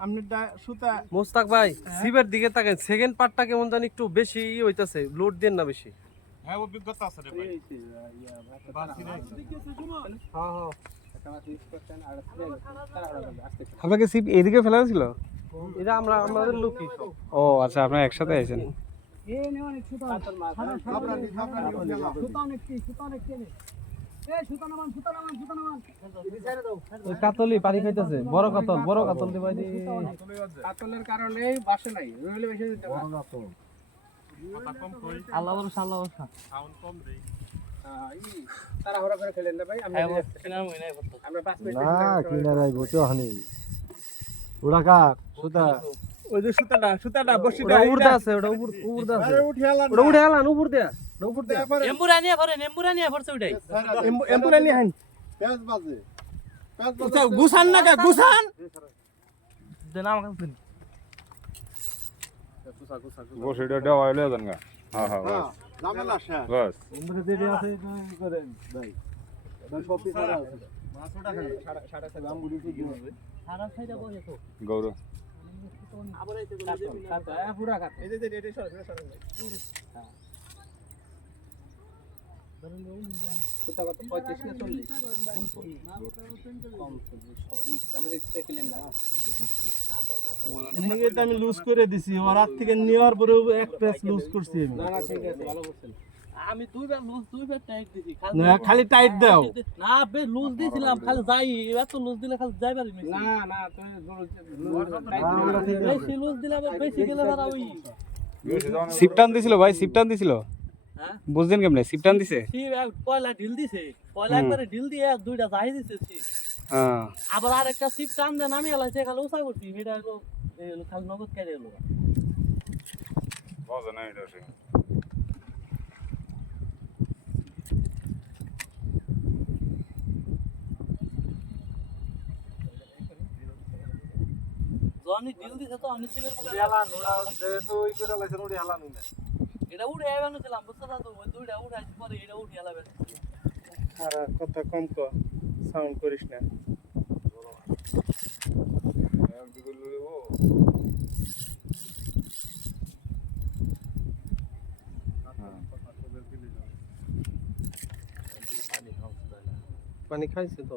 আপনি ডা- সুতা মোস্তাক ভাই সিবের দিকে তাকেন সেকেন্ড পার্টটা কেমন জানি একটু বেশি ই হইতাছে লোড দেন না বেশি। হ্যাঁ অভিজ্ঞতা আছে রে ভাই। হ্যাঁ হ্যাঁ। আপনাকে সিপ এদিকে ফেলা ছিল এটা আমরা আমাদের লোকই ও আচ্ছা আপনারা একসাথে আছেন ওই কাতলি পানি খাইতেছে। বড় কাতল বড় কাতল দিবাই দি। কাতলের কারণে বাসে নাই রইলে বেশি দিতে আল্লাহ আল্লাহ ভরসা সাউন্ড কম রে তাড়াহুড়া করে খেলেন না ভাই আমরা আমরা পাঁচ মিনিট না কিনারে আইব তো হানি ওরা সুতা। ওই যে সুতাটা সুতাটা ওটা উপর আছে ওটা উপর ওটা উঠে আলান উপর দেয়া। ওটা উপর দেয়া এম্বুরানিয়া ভরে এম্বুরানিয়া ভরছে ওইটাই। এম্বুলেন্স হাইন পেঁয়াজ বাজে। পেঁয়াজ আচ্ছা গুসান না কা? গুসান দেন। আমার দিন। বস এটা দেওয়া হইলে যান গা। হ্যাঁ হ্যাঁ বাস। ঝামেলা শেষ। বাস। আমরা যেটা আছে করেন ভাই। ভাই সব পিস করা আছে। সারা সাইডে বসে তো। গৌরব পুরা কাত এই যে যে সর সর সুতা কত 35 না 40 কম আমরা ইচ্ছে খেলেন না আমি লুজ করে দিছি ওর হাত থেকে নেওয়ার পরেও এক প্যাচ লুজ করছি আমি না না ঠিক আছে ভালো করছেন আমি দুইবার লুজ দুইবার টাইট দিছি খালি না খালি টাইট দাও না বে লুজ দিছিলাম খালি যাই এত লুজ দিলে খালি যাই পারি না না তুমি বেশি লুজ দিলে আবার বেশি গেলে আবার ওই সিপটান দিছিল ভাই সিপটান দিছিল হ্যাঁ? বুঝলেন কেমনে? সিপটান দিছে? সি এক পয়লা ঢিল দিছে। পয়লা। একবারে ঢিল দিয়ে এক দুইটা যাই দিছে সিপ হ্যাঁ আবার আর একটা সিপ টান দেন আমি এলাইছে খালি উসা করছি। এটা হলো খালি নগদ কেটে এলো। বাজে না এটা জনি ঢিল দিছে তো বলে যেহেতু ওই করে লাইছেন ওটি হালানো না এটা উঠে আইবানো ছিলাম বুঝছ না তো ওই দুইটা উঠাইছি পরে এটা উঠে এলাবে আর কথা কম ক সাউন্ড করিস না। পানি খাইছে তো?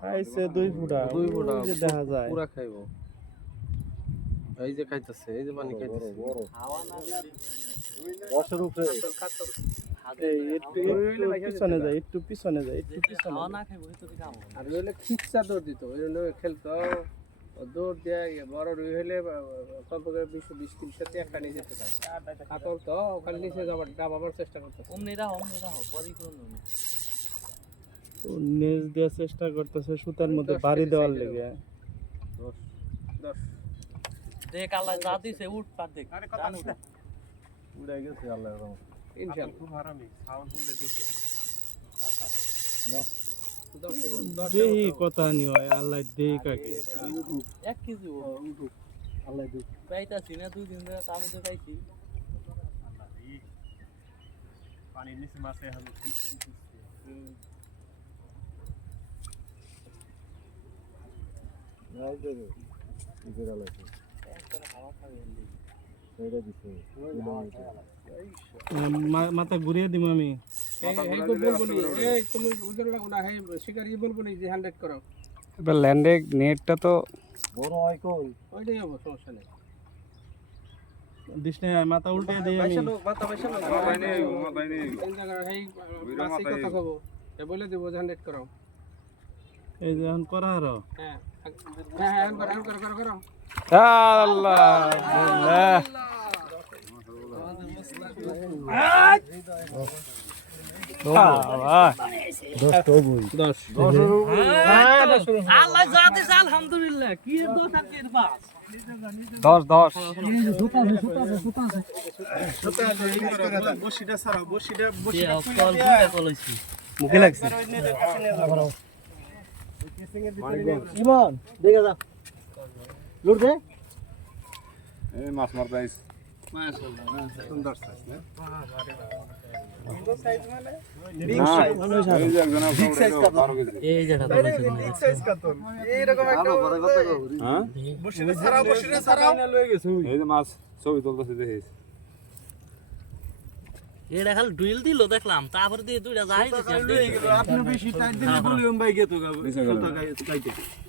খাইছে দুই ফুটা দুই ফুটা দেখা যায়। পুরা খাইবো। এই যে খাইতেছে এই যে পানি খাইতেছে। উপরে। পিছনে যায় একটু পিছনে যায় একটু পিছনে আর রইলে দৌড় দিত ওই জন্য খেলতো ও দৌড় দিয়ে বড় রুই হলে কমপক্ষে বিশ বিশ তিরিশ সাথে একটা নিয়ে যেতে পারে। কাতল তো ওখানে নিচে যাবার ডাবাবার চেষ্টা করতো অমনি রাহো অমনি রাহো পরে করুন নেজ দেওয়ার চেষ্টা করতেছে সুতার মধ্যে বাড়ি দেওয়ার লেগে। দশ। দেখ আল্লাহ যা দিছে উঠ পার দেখ। উড়ে গেছে আল্লাহ ইনশাল্লাহ। খুব হারামি সাউন্ড শুনলে জুতো দশ দেহি কথা নি হয় আল্লাহ দেহি কাকে। এক কেজি ও আল্লাহ দুঃখ পাইতাছি না দুই দিন ধরে তার মধ্যে পাইছি। পানির নিচে মাছে এখন নাই দেবে ইজের দিছে মাথা ঘুরিয়ে দিব আমি। এবার ল্যান্ডে নেটটা তো বড় হয় কই? ওইটাই হব সমস্যা নেই। দিস মাথা উল্টে আমি। লোক নেই নেই এই কথা কব। এ বলে দিব যে হান্ড্রেড করো। এই যে এখন করা আরও। হ্যাঁ। হ্যাঁ হ্যাঁ এখন করো এখন করো করো করো আল্লাহ আলহামদুলিল্লাহ কি দোষ আর কি বাস দশ দশ মুখে লাগছে ইমন দেখে যা দে এই মাছ যেটা হ্যাঁ? এই যে মাছ ছবি তুলতেছে দেখিস এটা খালি ডুইল দিল দেখলাম। তারপরে দিয়ে দুইটা যাই আপনি বেশি টাইট দিলে বলিউম ভাই গেত গা